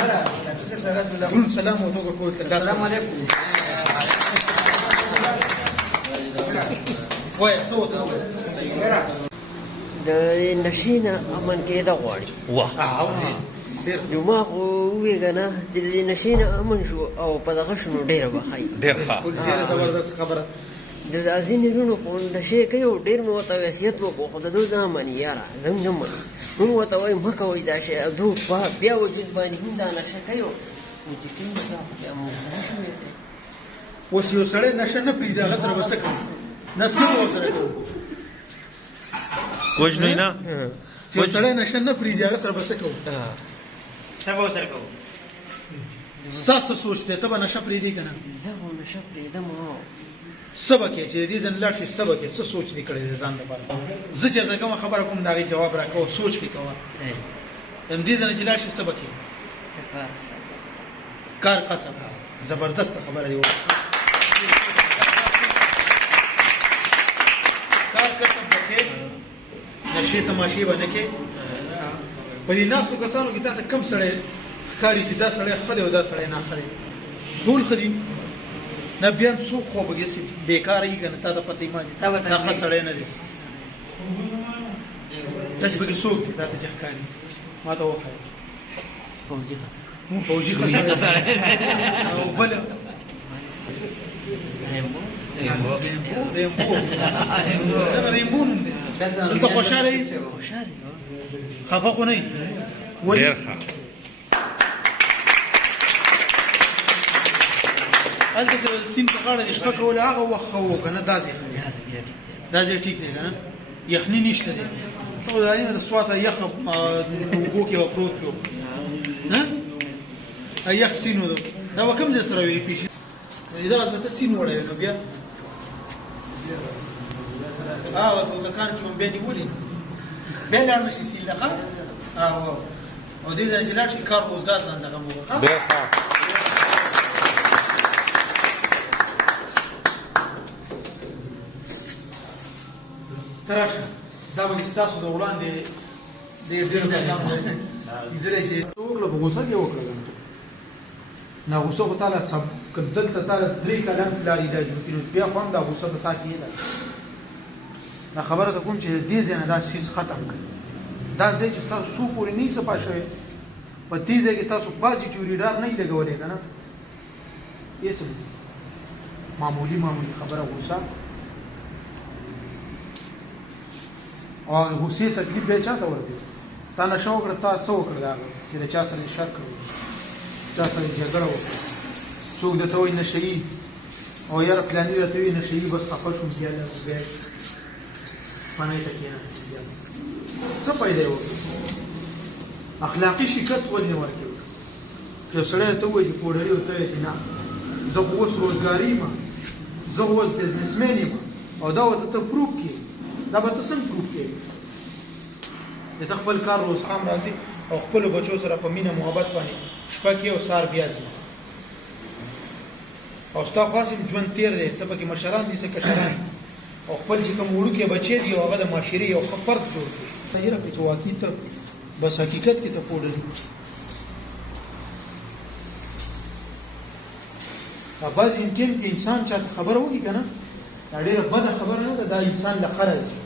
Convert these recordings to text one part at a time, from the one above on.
سلام السلام عليكم. صوت د نشینه امن کېده غواړي. نو ما خو وویل که نه چې د نشینه امن شو او په دغه شو نو ډېره به ښایي. ډېر ښه زبردست خبره. د ځینې وروڼو خو نشې کوي او ډېر مې ورته وصیت وکړو خو د دوی دا مني یاره زموږ نه مني. موږ ورته وایو مه کوئ دا شی او دوی بیا وجود باندې هم دا نشه کوي نو چې کوم دا خو بیا موږ سره شوی دی. اوس یو سړی نشه نه پرېږدي هغه سره به څه کوي؟ نصیحت ورسره کوو. وجنوي نه چې یو سړی نشه نه پرېږدي هغه سره به څه کوو؟ څه به ورسره کوو؟ ستاسو سوچ دی ته به نشه پرېږدي که نه؟ زه خو نشه پرېږدم څه به کوې چې د دې ځای نه لاړ شې څه به کوې؟ څه سوچ دې کړی دی ځان لپاره؟ زه چېرته کومه خبره کوم د هغې جواب راکوه سوچ پرې کوه. د دې ځای نه چې لاړ شې څه به کوې؟ کار قسم زبردسته خبره دی. کار قسم به کوې نشې تماشې به نه کوې. په دې ناستو کسانو کې تا ته کم سړی ښکاري چې دا سړی ښه دی او دا سړی ناښه دی؟ ټول ښه دي نه بیا څوک خو به بېکاره وي که نه تا ته پته یې ماندي دا ښه سړی نه دی. داسې پکې څوک دی دا ته چې ښکاري ما ته وښایه. فوجي ښه سړی او بله ریمبو نوم دی. دلته خوشحاله یې؟ خفه خو نه یې؟ ډېر ښه. هلته چې سیند په غاړه دې شپه کوله هغه وخت ښه و که نه دا ځای ښه دی؟ دا ځای ټیک دی که نه؟ یخني نشته دی. د سواته یخه اوبو کې به پروت و یخ سیند و دا به کوم ځای سره وي پیشي؟ دا ته سیند وړی نو بیا هغه توتکان کې به بیا نیولي بیا لاړ نه شي سیند له ښه او دې ځای چې لاړ شي کار روزګار ځان دغه مو ښه. ته راشه دا به ستاسو د وړاندې ډېر ډېرو کسانو لیدلی چې وکړه په غوسه کې وکړه نه غوسه خو تاله که دلته تاله 3 کلن لارې دا جوړ کړي نو بیا خو هم دا غوسه په تا کې یې دا خبره ته کوم چې د دې ځای نه دا چیز ختم کړي. دا ځای چې ستاسو څو پورې نه یې صفا شوی په دې ځای کې تاسو بعضې جوړېدار نه یې لګولی که نه یې څه معمولي خبره غوسه او غوسې تکلیف بیا چا ته ورکوي؟ تا نشه وکړه تا څه وکړه د هغه چې د چا سره یې شر کړی چا سره یې جګړه وکړه څوک درته وایي نشهیي او یاره پلاني راته وایي نشهیي بس خفه شوم بیا بیا پنۍ ته کېناستې بیا څه فایده یې وکړه؟ اخلاقي شکست ولې نه ورکوي؟ یو سړی ته ووایي چې پوډري ورته وایي چې نه زه خو اوس روزګاري یم زه خو اوس بزنسمین یم او دا ورته ته پروف کړې دا به ته څنګه پروف کوې؟ چې ته خپل کار روز خام راځي او خپلو بچو سره په مینه محبت باندې شپه کې او سهار بیا ځي او ستا خو هسې ژوند تېر دی څه پکې مشران دي څه کشران او خپل چې کوم وړوکي بچی دي او هغه د معاشرې یو ښه فرد جوړ کړي. صحیح راکړي چې واقعي ته بس حقیقت کې ته پوډر بعضې ټیم کې انسان چاته خبره وکړي که نه دا ډېره بده خبره نه ده دا انسان له ښه راځي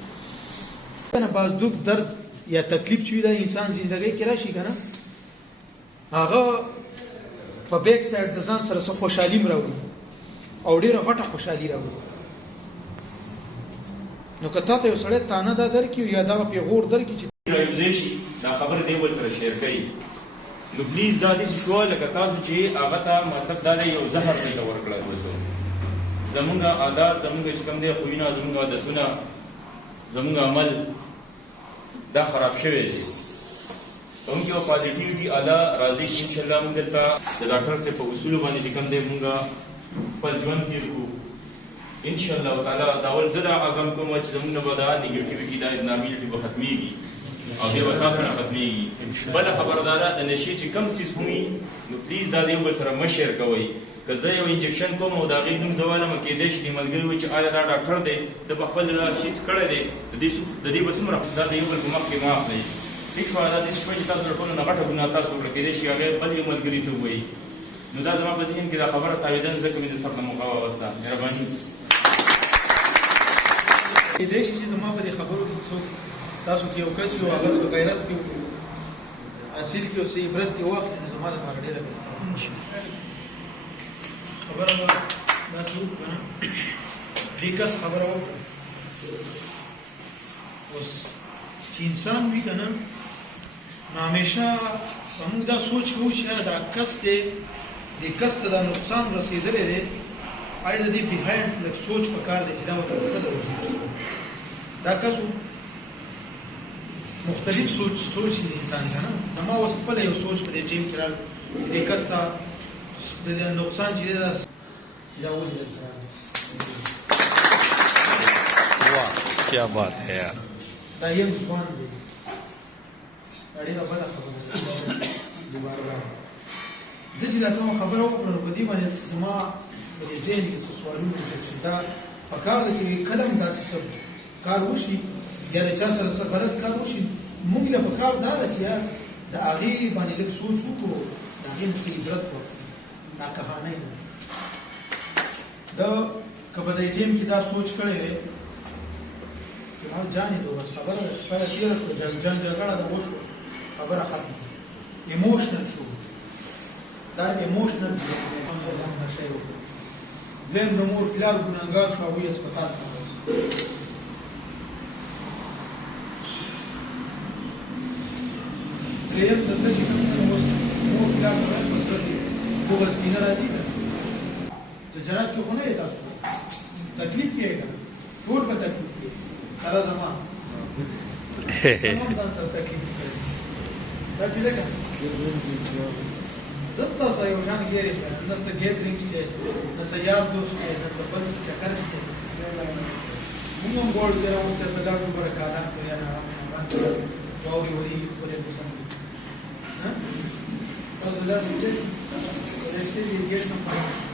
که نه بعض دُک درد یا تکلیف چې وي دا انسان زندګۍ کې راشي که نه هغه په بیک سایډ د ځان سره څه خوشحالي م راوړي او ډېره غټه خوشحالي راوړي. نو که تا ته یو سړی تانه دا درکړي یا دغه پیغور درکړي چې رايوځای شي دا خبره دی ول سره شیر کوي نو پلیز دا داسې شو لکه تاسو چې هغه ته مطلب دا دی یو زهر دی ته ورکړی زمونږ عادات زمونږ چې کوم دی خویونه زمونږ عادتونه زمونږ عمل دا خراب شوی دی. کوم کې پازیټیو دي اعلی راځي چې انشاءالله موږ دلته د ډاکټر صاحب په اصولو باندې چې کوم دی موږ خپل ژوند تېر کړو انشاءالله تعالی. دا ول زه دا عزم کوم چې زمونږ به دا نیګیټیوټي دا نامیلټي به ختمېږي او بیا به تاسو نه ختمېږي. بله خبره دا ده د نشې چې کم څیز ومي نو پلیز دا د یو بل سره مه شیر کوئ. که زه یو انجکشن کوم او د هغې نوم زه والم کېدای شي ملګري وایي چې آیا دا ډاکټر دی د به خپل دا شیز کړی دی د دې به څومره دا د یو بل په مخ کې مه اخلئ. ټیک شو دا داسې شوی چې تاسو له ټولو نه غټه ګناه تاسو وکړه کېدای شي هغې بل یو ملګري ته ووایي نو دا زما په ذهن کې دا خبره تاوېده ځکه مې د سب نه موقع واغسته مهرباني کېدای شي چې زما په دې خبرو کې څوک تاسو کې یو کس یو هغه څه غیرت کې اصل کې اوسې عبرت کې وخت زما لپاره ډېره خبره ده دا څه وکړه دې کس خبره وکړه اوس چې انسان وي که نه نو همیشه موږ دا سوچ کوو چې دا کس دی دې کس ته دا نقصان رسېدلی دی آیا د دې بهایند لږ سوچ پکار دی چې دا ورته څه ډول دا کس مختلف سوچ دی انسان که نه زما اوس خپله یو سوچ په دې ټیم کې راغلی چې دې کس ته د نقصان چې دی دا ولې वाह क्या बात है यार دا یو ځوان دی دا ډېره بده خبره ده دوباره زه چې دا کومه خبره وکړم نو په دې باندې زما په دې ذهن کې څه سوالونه دي چې دا پکار ده چې کله هم داسې څه کار وشي یا د چا سره څه غلط کار وشي موږ له پکار دا ده چې یار د هغې باندې لږ سوچ وکړو د هغې نه څه عبرت وکړو دا کهانۍ ده دا که په دې ټیم کې دا سوچ کړی وی او جانې دو بس خبره ده شپه تېره شوه جنګ جګړه ده وشوه خبره ختمه ایموشنل شو دا ایموشنل نشه یې وکړو دویم د مور پلار ګناهګار شو هغوی هسپتال ته ورسول درېیم د ته چې کوم اوس مور پلار ته ویل په زړه کې پوغه سپینه راځي که د جنت کې خو نه یې تاسو تکلیف کې یې که نه ټول به تکلیف کې سره زما زما ځان سره تکلیف کوي داسې ده که زه په تاسو سره یو شان ګیرې نه څه ګیدرینګ شته نه څه یار دوست شته نه څه بل څه چکر شته موږ هم غواړو چې راوړو چېرته لاړو برکالات کوي یا نه باندې واورې ورېږي ښکلی موسم دی تاسو داسې دی رښتې دې ګیټ نه پایم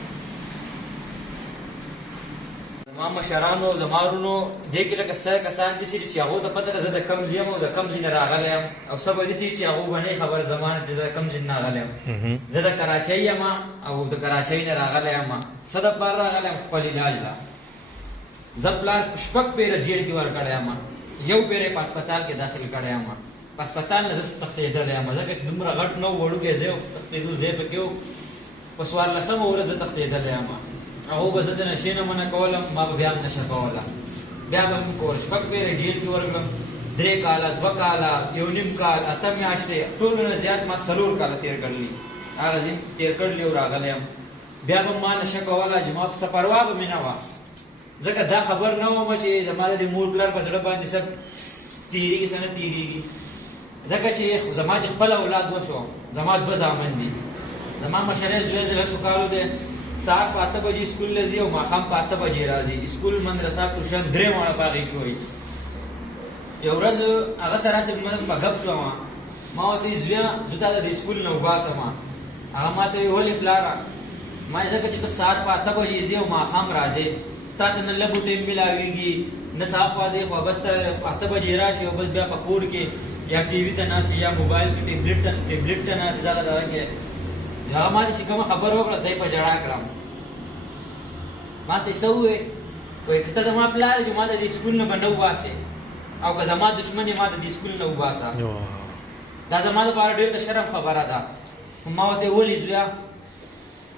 زما مشرانو زما وروڼو دې کې لکه څه کسان دي چې هغو ته پته ده زه د کوم ځای یم او د کوم ځای نه راغلی یم او څه به داسې چې هغو به نه خبر زما نه چې زه د کوم ځای نه راغلی یم زه د کراچۍ یم او د کراچۍ نه راغلی یم څه دپاره راغلی یم خپل علاج له زه پلار شپږ پیره جیل کې ورکړی یم یو پیره یې په هسپتال کې داخل کړی یم په هسپتال نه زه تښتېدلی یم ځکه چې دومره غټ نه و وړوکی ځای و تښتېدو ځای پکې و په 14مه ورځ زه تښتېدلی یم هغو به زه د نشې نه منع کولم ما به بیا هم نشه کوله بیا به هم کول شپږ پیره جیل کې ورکړم 3 کاله 2 کاله 1.5 کال 8 میاشتې ټولو نه زیات ما 4 کاله تېر کړلي هغه ځین تېر کړلي او راغلی یم بیا به ما نشه کوله چې ما څه پروا به مې نه وه ځکه دا خبر نه وم چې زما د مور پلار په زړه باندې څه تېرېږي څه نه تېرېږي ځکه چې زما چې خپل اولاد وشو زما 2 زامن دي زما مشری زوی د 10 کالو دی سهار په 8 بجې سکول له ځي او ماښام په 8 بجې راځي سکول مدرسه ټوشن 3 واړه په هغې کې وایي یو ورځ هغه سره چې په ګپ شوم ما ورته ویل زویه زه تا د سکول نه وباسم هغه ما ته ویل ولې پلاره ما ځکه چې ته سهار په 8 بجې ځې او ماښام راځې تا ته نه لږ ټایم میلاوېږي نه صافه دی خو بس ته 8 بجې راشي او بس بیا په کور کې یا ټي وي ته ناستې یا موبایل کې ټیبلیټ ته ناستې دغه کې هغه ما ته چې کومه خبره وکړه زه یې په ژړا کړم ما ته څه وویې وایي که ته زما پلار یې چې ما د دې سکول نه به نه وباسې او که زما دشمن یې ما د دې سکول نه وباسه دا زما لپاره ډېر د شرم خبره ده ما ورته ویل ولې زویه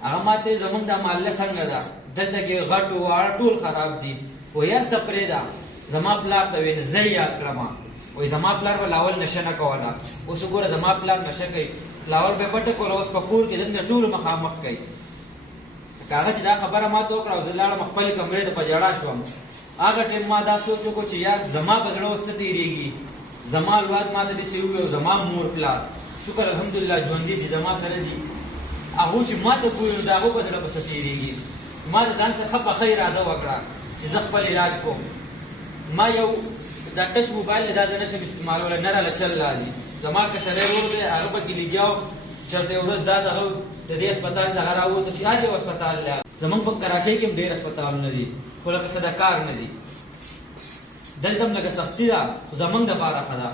هغه ما ته زمونږ دا محله څنګه ده دلته کې غټ واړه ټول خراب دي وایي هر څه پرېږده زما پلار ته ویل زه یې یاد کړم وایي زما پلار به لاول نشه نه کوله اوس وګوره زما پلار نشه کوي لاول به پټه کوله اوس په کور کې دلته ټولو مخامخ کوي که هغه چې دا خبره ما ته وکړه او زه لاړم خپلې کمرې ته په ژړا شوم هغه ټیم ما دا سوچ وکړو چې یار زما په زړه اوس څه تېرېږي زما اولاد ما ته داسې وویل او زما مور پلار شکر الحمدلله ژوندي دي زما سره دي هغو چې ما ته ګوري نو د هغو په زړه به څه تېرېږي ما د ځان څخه پخه اراده وکړه چې زه خپل علاج کوم ما یو دا ټچ موبایل دا زه نشم استعمالولی نه راله چل راځي زما کشری ورور دی هغه پکې لګیا و چېرته یو ورځ دا دغه د دې هسپتال دغه راووته چې هر یو هسپتال دی زمونږ په کراچۍ کې هم ډېر هسپتالونه دي خو لکه څه د کار نه دي دلته هم لکه سختي ده خو زمونږ دپاره ښه ده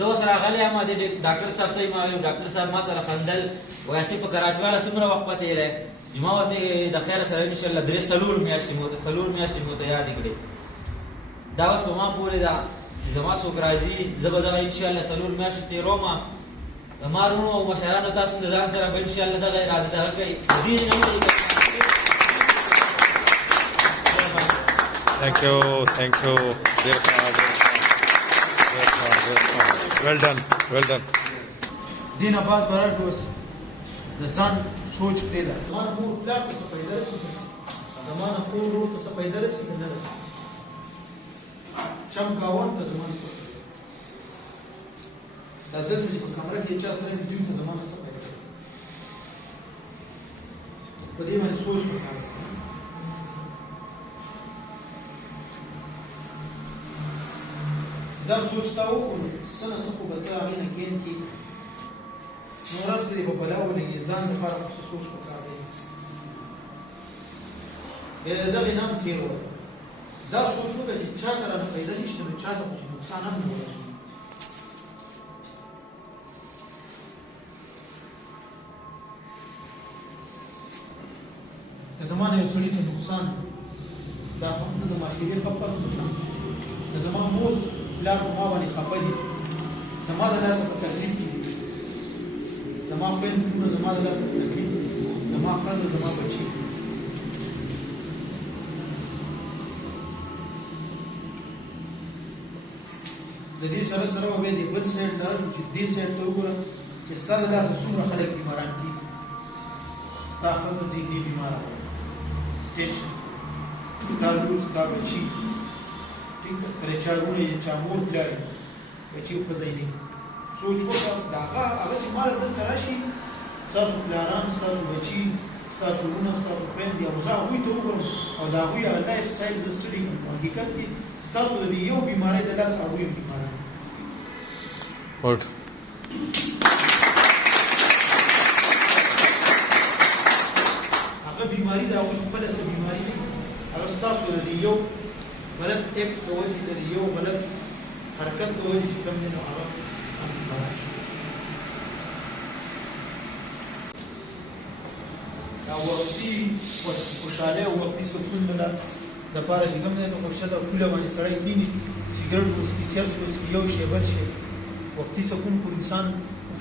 زه سره غلی یم د ډاکټر صاحب ته ما ډاکټر صاحب ما سره خندل وایي چې په کراچۍ والا څومره وخت پاتې دی ما ورته د خیر سره انشاءالله 3 میاشتې مو ته یاد کړې دا اوس په ما پورې ده چې زما څوک راځي زه به دغه انشاءالله 4 میاشتې تېرومه زما وروڼو او مشرانو تاسو د ځان سره به انشاءالله دغه اراده دغه کوي دې نه Thank you. Well done. دین عباس براش اوس د ځان سوچ پرېږده زما مور پلار ته څه پیدا رسي زما نه خور ورور ته څه پیدا رسي که نه رسي چمکاوند ته زما څه دا دلته چې په کمره کې چا سره دوی ته زما نه څه پیدا رسي په دې باندې سوچ پکار دی دا سوچ تا وکړو څه نه څه خو به ته هغې نه ګین کېږي نو هر څه دې په بلا ولګي ځان دپاره خو څه سوچ پکار دی بیا د دغې نه هم تېر ووته دا سوچ وکړه چې چا ته رانه پیدا نشته نو چا ته خو چې نقصان هم نه ورسوي که زما نه یو سړي ته نقصان دا خو زه د معاشرې خفه نشم که زما مور پلار په ما باندې خفه دي زما د لاسه په تکلیف کې دي زما خویندې زما د لاسه په تکلیف دي زما ښځه زما بچي د دې سره سره به بیا د بل سایډ ته راشو چې دې سایډ ته وګوره چې ستا د لاسه څومره خلک بیماران دي ستا ښځه ذهني بیماره ټینشن ستا لور ستا بچي کله چا وروڼه یې چا مور پلار یې بچي او ښځه یې نه سوچ وکړه د هغه چې ما دلته راشي ستاسو پلاران ستاسو بچي ستاسو وروڼه ستاسو خویندې او زه هغوی ته وګورم او د هغوی لایف سټایل زه سټډي کړم په حقیقت کې ستاسو د دې یو بیمارۍ د لاسه هغوی هم بیماران Good. هغه بیماري د هغوی خپله څه بیماري نه هغه ستاسو د دې یو غلط ایکټ د وجې د دې یو غلط حرکت د وجې چې کوم دی نو هغه هم بیماران شي دا وختي خوشحالۍ او وختي سکون دپاره چې کوم دی نو خو چېرته پوله باندې سړی کښېني سګرټ وڅکي چرس وڅکي یو شی بل شی وختي سکون خو انسان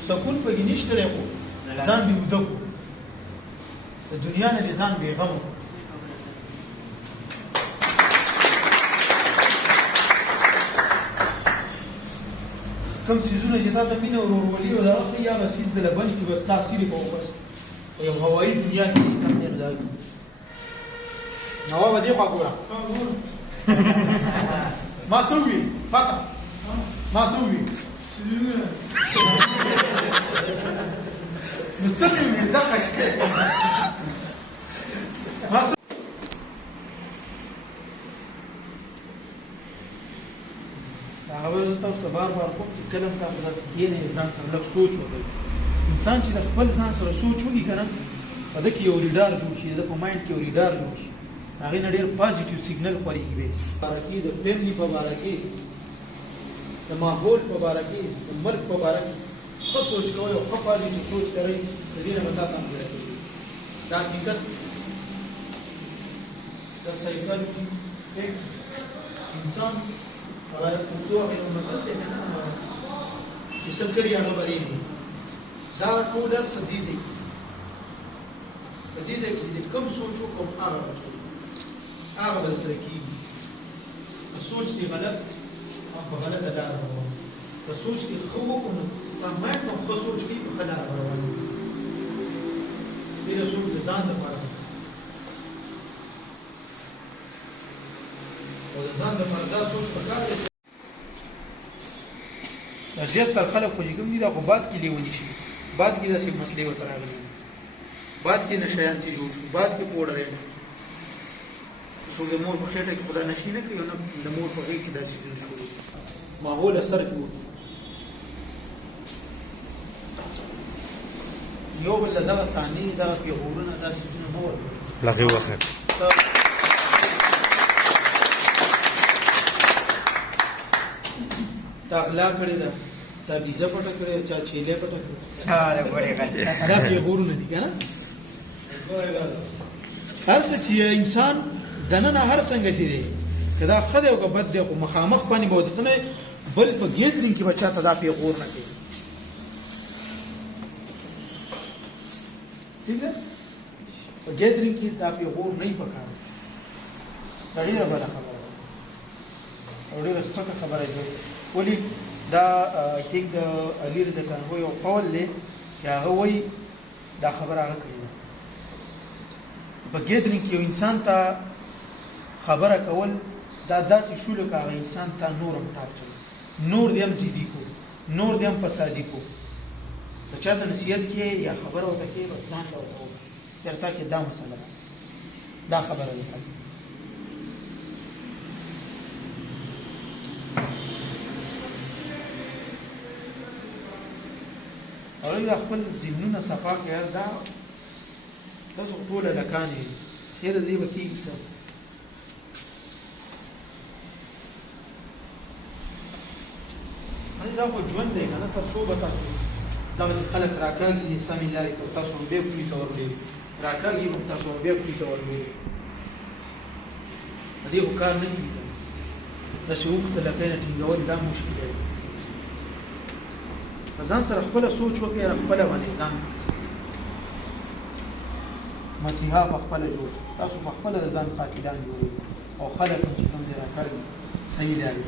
سکون پکې نشته دی خو ځان دې اوده کړو د دنیا نه دې ځان بېغمه کړو کوم څیزونه چې تا ته مینه او ورورولي او دغه ښایي هغه څیز دله بند کړي بس تا سیرې به وبس په یو هوایي دنیا کې کم دی نو دا وي نوابه دې خوا ګوره ما څه وویل پاسه ما څه وویل نو څه مې وویل دا خشکې ما څه خبره زه تاسو ته بار بار کوم چې کله هم تاسو دې نه ځان سره لږ سوچ وکړئ انسان چې د خپل ځان سره سوچ وکړي که نه په ده کې یو ریډار جوړ شي د په مایند کې یو ریډار جوړ شي هغې نه ډېر پازیټیو سیګنل خورېږي بیا باره کې د فیملي په باره کې د ماحول په باره کې د ملک په باره کې ښه سوچ کوئ او ښه پازیټیو سوچ کوئ د دې نه به تا ته همدغه کېږي دا حقیقت د سایکالوجي ایک انسان هغه اردو هغه یو متل دی که نه چې څه کړي هغه برېږي دا ټول درس په دې ځای کې په دې ځای کې چې کوم سوچ وکړو هغه به کېږي هغه به درسره کېږي که سوچ دې غلط او په غلطه لاره روان که سوچ دې ښه وکړو نو ستا مایند به ښه سوچ کوي په ښه لاره به روان وي ډېره سوچ د ځان لپاره او د ځان لپاره دا سوچ پکار دی زیاتره خلک خو چې کوم دي دا خو باد کې لیوني شي باد کې داسې مسلې ورته راغلي باد کې نشیان چې جوړ شو باد کې پوډرین شو څوک د مور په خېټه کې خدا نشي نه کوي او نه د مور په غېږ کې داسې څیزونه شروع ماحول اثر کې وکړي یو بل له دغه طعنې دغه پیغورونه دا څیزونه مه ورکوي لغې وخت تا غلا کړې ده چا بیزه پټه کړې چا چیلې پټه کړې ها دا ګورې غل دا پیغورونه دي که نه هر څه چې انسان دننه هر څنګه چې دی که دا ښه دی او که بد دی خو مخامخ باندې به ودته نه بل په ګیدرینګ کې به چاته دا پیغور نه کوي ٹھیک ہے په ګیدرینګ کې دا پیغور نه پکار دا ډېره بده خبره ده او ډېره سپکه خبره ده ولې دا آی تھنک د علي رضی الله عنه یو قول دی چې هغه وایي دا خبره هغه کړې ده په ګیدرینګ کې یو انسان ته خبره کول دا داسې شو لکه هغه انسان ته نور هم ټارچر نور دې هم ضدي کو نور دې هم فسادي کو که چاته نصیحت کې یا خبره ورته کې بس ځان ته ورته وکړه چېرته کې دا مسله ده دا خبره ده او دا خپل ذهنونه صفا کړه دا تاسو ټول لکانې خیر دې وکي دا خو ژوند دی کنه تر څو به تاسو دغه خلک راکاږي سمې لارې ته تاسو بیا کوي ته ورځي راکاږي تاسو بیا کوي ته ورځي دې خو کار نه کیږي د شوخ د لکانې ټینګول دا مشکل دی ځان سره خپل سوچ وکړئ خپل باندې ځان مسیحا په خپل جوړ تاسو په خپل ځان قاتلان جوړوي او خلک چې کوم ځای راکړي صحیح لارې